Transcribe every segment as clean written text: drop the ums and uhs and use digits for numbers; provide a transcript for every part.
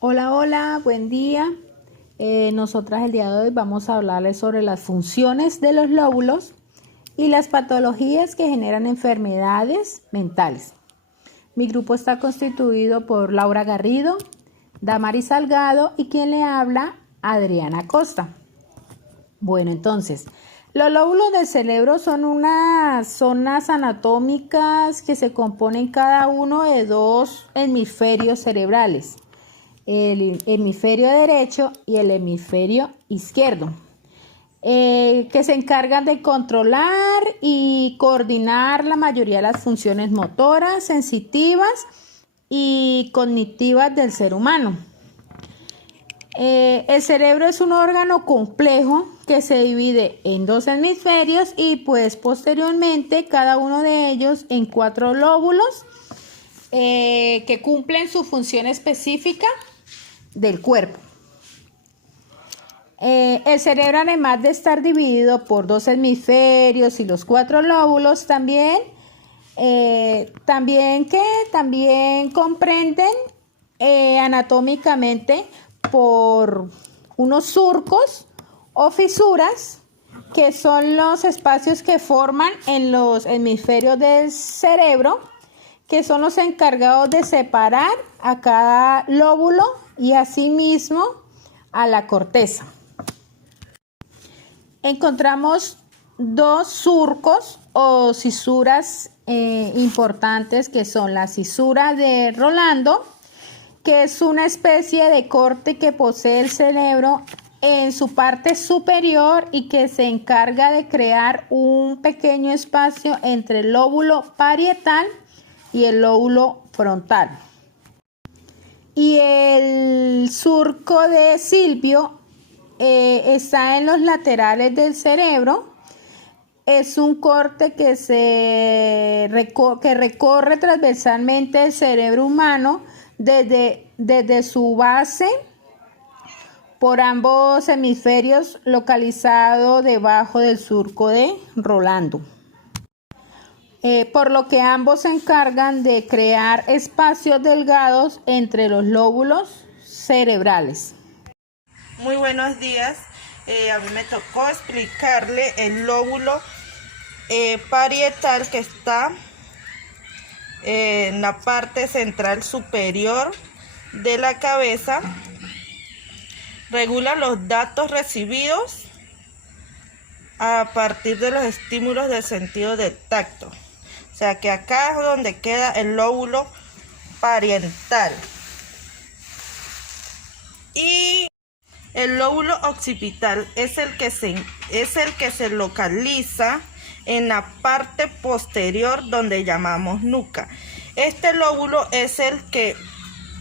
Hola, hola, buen día. Nosotras el día de hoy vamos a hablarles sobre las funciones de los lóbulos y las patologías que generan enfermedades mentales. Mi grupo está constituido por Laura Garrido, Damaris Salgado y quien le habla, Adriana Costa. Bueno, entonces, los lóbulos del cerebro son unas zonas anatómicas que se componen cada uno de dos hemisferios cerebrales, el hemisferio derecho y el hemisferio izquierdo, que se encargan de controlar y coordinar la mayoría de las funciones motoras, sensitivas y cognitivas del ser humano. El cerebro es un órgano complejo que se divide en dos hemisferios y pues posteriormente cada uno de ellos en 4 lóbulos que cumplen su función específica del cuerpo. El cerebro, además de estar dividido por 2 hemisferios y los 4 lóbulos, también comprenden anatómicamente por unos surcos o fisuras, que son los espacios que forman en los hemisferios del cerebro, que son los encargados de separar a cada lóbulo y asimismo a la corteza. Encontramos 2 surcos o cisuras importantes, que son la cisura de Rolando, que es una especie de corte que posee el cerebro en su parte superior y que se encarga de crear un pequeño espacio entre el lóbulo parietal y el lóbulo frontal. Y el surco de Silvio está en los laterales del cerebro. Es un corte que recorre transversalmente el cerebro humano desde su base por ambos hemisferios, localizado debajo del surco de Rolando. Por lo que ambos se encargan de crear espacios delgados entre los lóbulos cerebrales. Muy buenos días. A mí me tocó explicarle el lóbulo parietal, que está en la parte central superior de la cabeza. Regula los datos recibidos a partir de los estímulos del sentido del tacto. O sea que acá es donde queda el lóbulo parietal. Y el lóbulo occipital es el que se localiza en la parte posterior, donde llamamos nuca. Este lóbulo es el que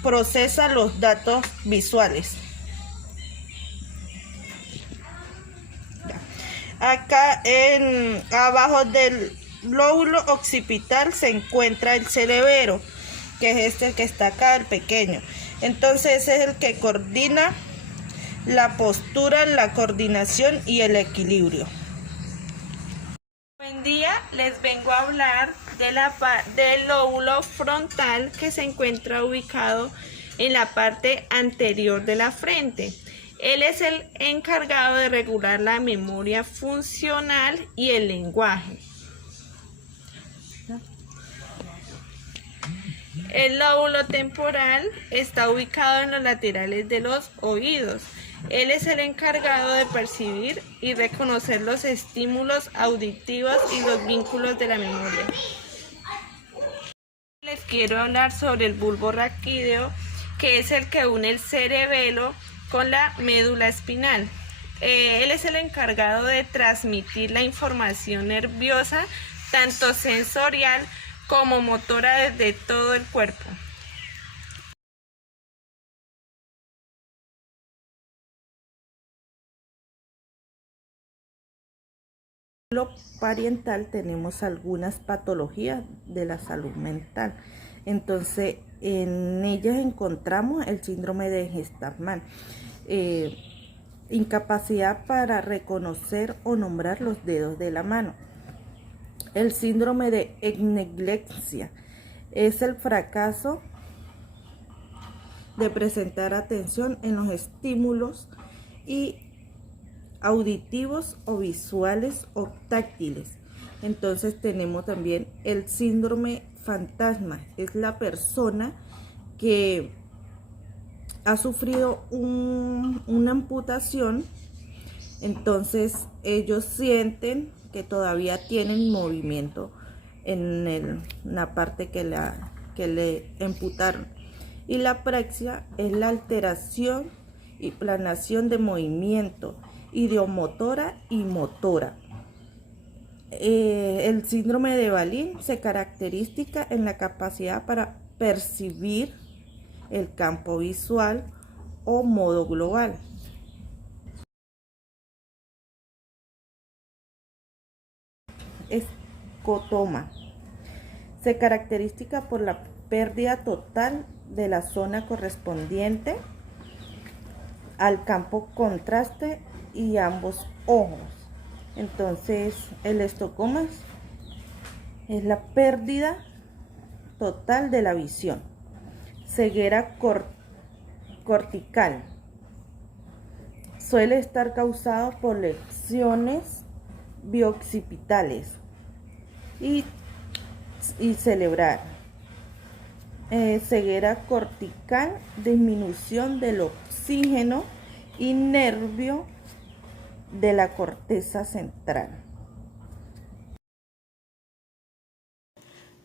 procesa los datos visuales. Acá abajo del lóbulo occipital se encuentra el cerebelo, que es este que está acá, el pequeño. Entonces ese es el que coordina la postura, la coordinación y el equilibrio. Buen día, les vengo a hablar del lóbulo frontal, que se encuentra ubicado en la parte anterior de la frente. Él es el encargado de regular la memoria funcional y el lenguaje. El lóbulo temporal está ubicado en los laterales de los oídos. Él es el encargado de percibir y reconocer los estímulos auditivos y los vínculos de la memoria. Les quiero hablar sobre el bulbo raquídeo, que es el que une el cerebelo con la médula espinal. Él es el encargado de transmitir la información nerviosa, tanto sensorial como motora, desde todo el cuerpo. En lo parietal tenemos algunas patologías de la salud mental. Entonces, en ellas encontramos el síndrome de Gestapman, incapacidad para reconocer o nombrar los dedos de la mano. El síndrome de egneglesia es el fracaso de presentar atención en los estímulos y auditivos o visuales o táctiles. Entonces tenemos también el síndrome fantasma. Es la persona que ha sufrido una amputación, entonces ellos sienten que todavía tienen movimiento en la parte que le amputaron. Y la praxia es la alteración y planación de movimiento ideomotora y motora. El síndrome de Balin se caracteriza en la capacidad para percibir el campo visual o modo global. Escotoma se caracteriza por la pérdida total de la zona correspondiente al campo contraste y ambos ojos. Entonces el escotoma es la pérdida total de la visión. Ceguera cortical suele estar causado por lesiones bioccipitales y cerebral. Ceguera cortical, disminución del oxígeno y nervio de la corteza central.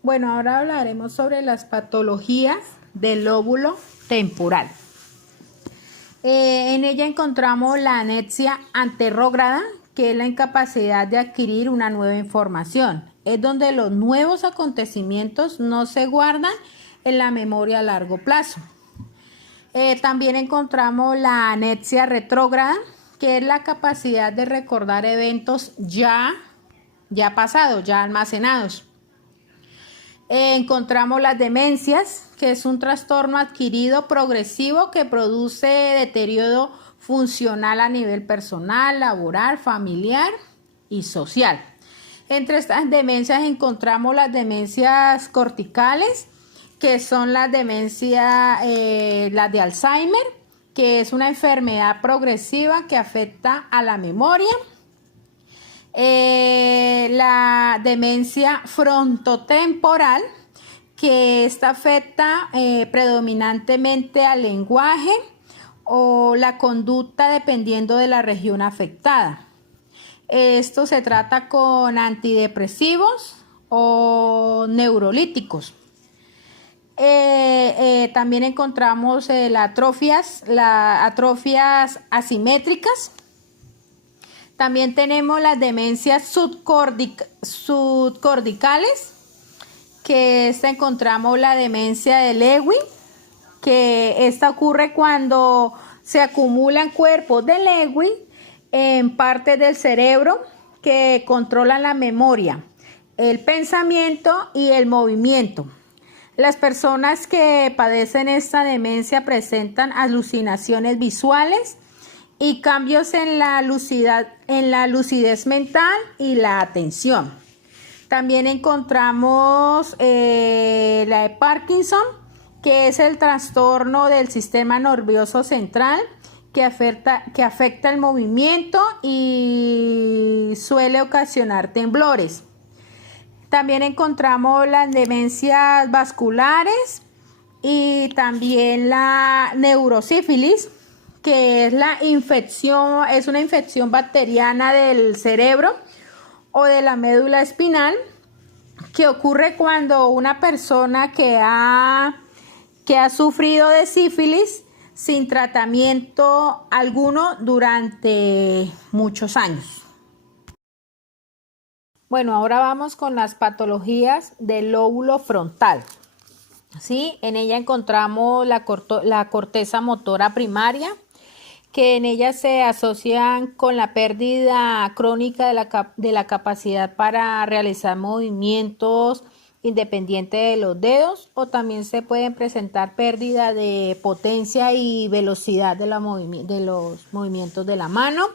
Bueno, ahora hablaremos sobre las patologías del lóbulo temporal. En ella encontramos la anexia anterrógrada, que es la incapacidad de adquirir una nueva información. Es donde los nuevos acontecimientos no se guardan en la memoria a largo plazo. También encontramos la anexia retrógrada, que es la capacidad de recordar eventos ya pasados, ya almacenados. Encontramos las demencias, que es un trastorno adquirido progresivo que produce deterioro funcional a nivel personal, laboral, familiar y social. Entre estas demencias encontramos las demencias corticales, que son las demencias, las de Alzheimer, que es una enfermedad progresiva que afecta a la memoria. La demencia frontotemporal, que esta afecta predominantemente al lenguaje o la conducta dependiendo de la región afectada. Esto se trata con antidepresivos o neurolíticos. También encontramos las atrofias asimétricas. También tenemos las demencias subcorticales, que encontramos la demencia de Lewy, que esta ocurre cuando se acumulan cuerpos de Lewy en partes del cerebro que controlan la memoria, el pensamiento y el movimiento. Las personas que padecen esta demencia presentan alucinaciones visuales y cambios en la lucidez mental y la atención. También encontramos la de Parkinson, que es el trastorno del sistema nervioso central que afecta el movimiento y suele ocasionar temblores. También encontramos las demencias vasculares y también la neurosífilis, que es es una infección bacteriana del cerebro o de la médula espinal, que ocurre cuando una persona que ha sufrido de sífilis sin tratamiento alguno durante muchos años. Bueno, ahora vamos con las patologías del lóbulo frontal. ¿Sí? En ella encontramos la corteza motora primaria, que en ella se asocian con la pérdida crónica de la capacidad para realizar movimientos independientes de los dedos, o también se pueden presentar pérdida de potencia y velocidad de los movimientos de la mano.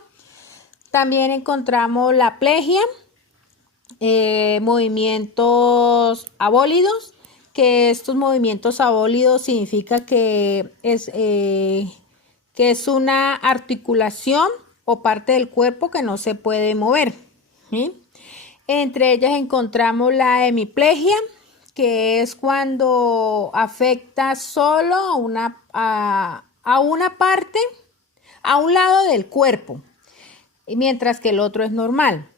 También encontramos la plegia, movimientos abólidos, que estos movimientos abólidos significa que es una articulación o parte del cuerpo que no se puede mover, ¿sí? Entre ellas encontramos la hemiplegia, que es cuando afecta solo a una parte, a un lado del cuerpo, mientras que el otro es normal.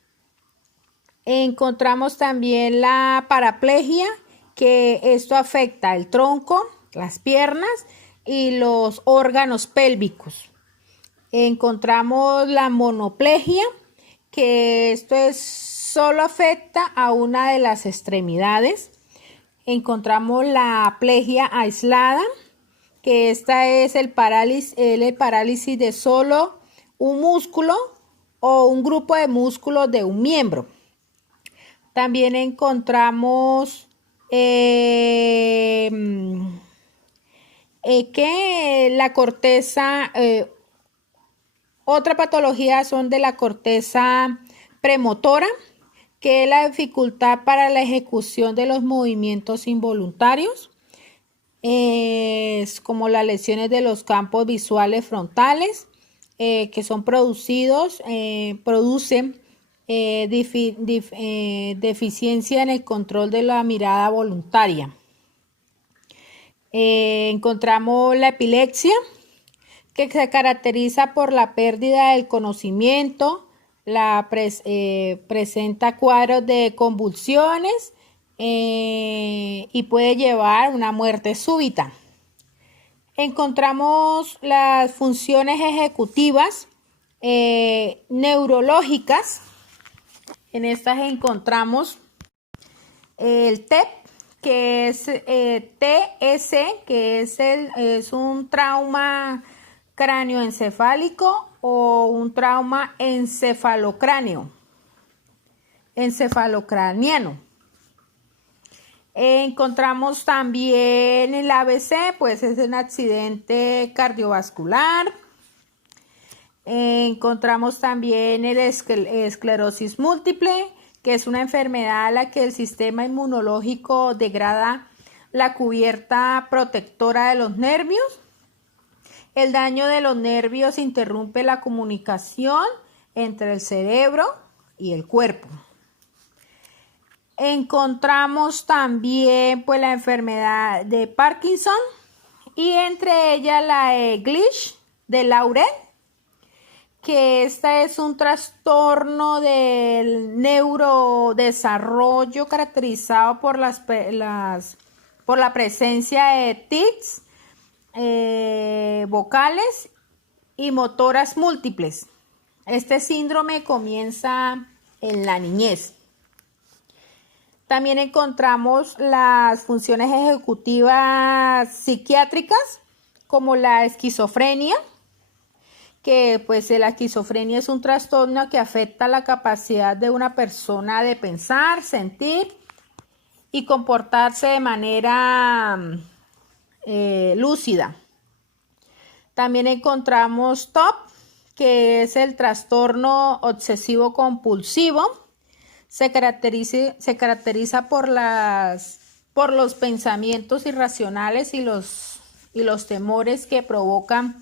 Encontramos también la paraplegia, que esto afecta el tronco, las piernas y los órganos pélvicos. Encontramos la monoplegia, que esto solo afecta a una de las extremidades. Encontramos la plegia aislada, que esta es el parálisis de solo un músculo o un grupo de músculos de un miembro. También encontramos que la corteza, otra patología son de la corteza premotora, que es la dificultad para la ejecución de los movimientos involuntarios. Es como las lesiones de los campos visuales frontales, que son producen deficiencia en el control de la mirada voluntaria. Encontramos la epilepsia, que se caracteriza por la pérdida del conocimiento, presenta cuadros de convulsiones y puede llevar a una muerte súbita. Encontramos las funciones ejecutivas neurológicas. En estas encontramos el TEP, que es TS, que es un trauma cráneoencefálico o un trauma encefalocraniano. Encontramos también el ABC, pues es un accidente cardiovascular. Encontramos también el esclerosis múltiple, que es una enfermedad en la que el sistema inmunológico degrada la cubierta protectora de los nervios. El daño de los nervios interrumpe la comunicación entre el cerebro y el cuerpo. Encontramos también pues la enfermedad de Parkinson y entre ellas la Glitch de Laurent, que esta es un trastorno del neurodesarrollo caracterizado por la presencia de tics vocales y motoras múltiples. Este síndrome comienza en la niñez. También encontramos las funciones ejecutivas psiquiátricas, como la esquizofrenia, que pues la esquizofrenia es un trastorno que afecta la capacidad de una persona de pensar, sentir y comportarse de manera lúcida. También encontramos TOP, que es el trastorno obsesivo compulsivo. Se caracteriza por los pensamientos irracionales y los temores que provocan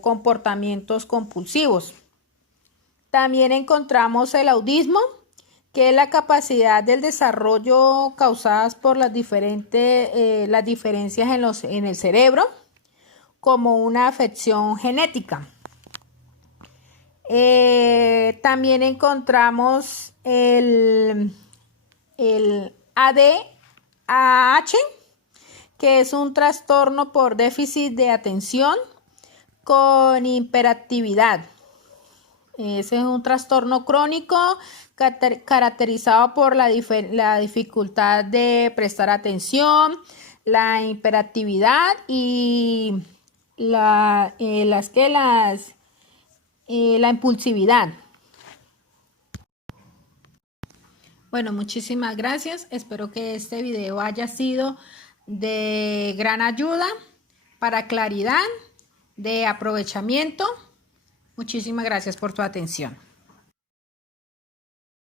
comportamientos compulsivos. También encontramos el autismo, que es la capacidad del desarrollo causadas por las diferencias en el cerebro, como una afección genética. También encontramos el ADHD, que es un trastorno por déficit de atención con hiperactividad. Ese es un trastorno crónico caracterizado por la dificultad de prestar atención, la hiperactividad y la impulsividad. Bueno, muchísimas gracias. Espero que este video haya sido de gran ayuda para claridad, de aprovechamiento. Muchísimas gracias por tu atención.